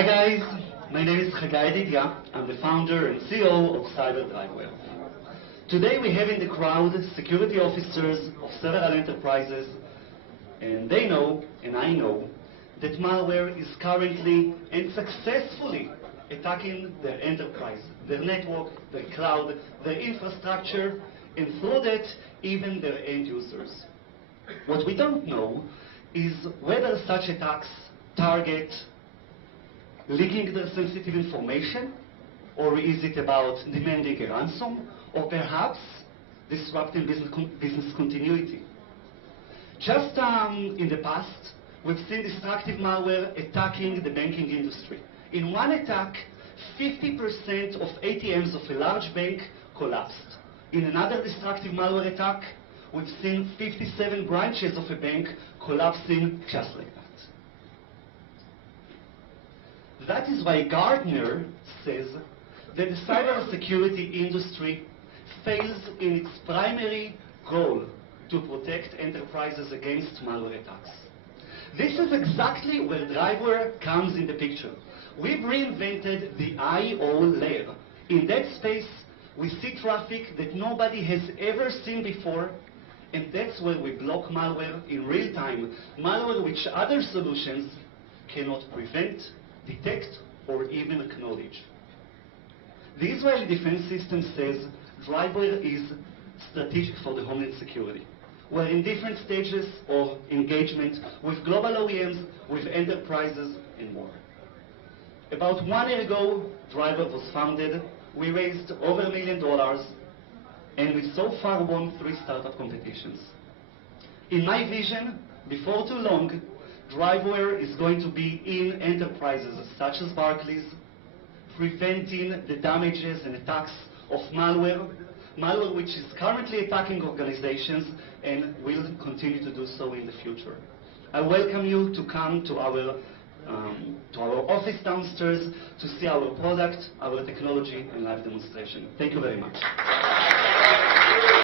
Hi guys, my name is Chagai Didia. I'm the founder and CEO of CyberDriveware. Today we have in the crowd security officers of several enterprises, and they know, and I know, that malware is currently and successfully attacking their enterprise, their network, their cloud, their infrastructure, and through that, even their end users. What we don't know is whether such attacks target leaking their sensitive information, or is it about demanding a ransom, or perhaps disrupting business continuity. Just in the past, we've seen destructive malware attacking the banking industry. In one attack, 50% of ATMs of a large bank collapsed. In another destructive malware attack, we've seen 57 branches of a bank collapsing just like that. That is why Gartner says that the cybersecurity industry fails in its primary goal to protect enterprises against malware attacks. This is exactly where Driveware comes in the picture. We've reinvented the I/O layer. In that space, we see traffic that nobody has ever seen before, and that's where we block malware in real time, malware which other solutions cannot prevent, detect, or even acknowledge. The Israeli Defense System says Driveware is strategic for the homeland security. We're in different stages of engagement with global OEMs, with enterprises, and more. About 1 year ago, Driveware was founded. We raised over $1 million, and we so far won 3 startup competitions. In my vision, before too long, Driveware is going to be in enterprises such as Barclays, preventing the damages and attacks of malware which is currently attacking organizations and will continue to do so in the future. I welcome you to come to our office downstairs to see our product, our technology, and live demonstration. Thank you very much.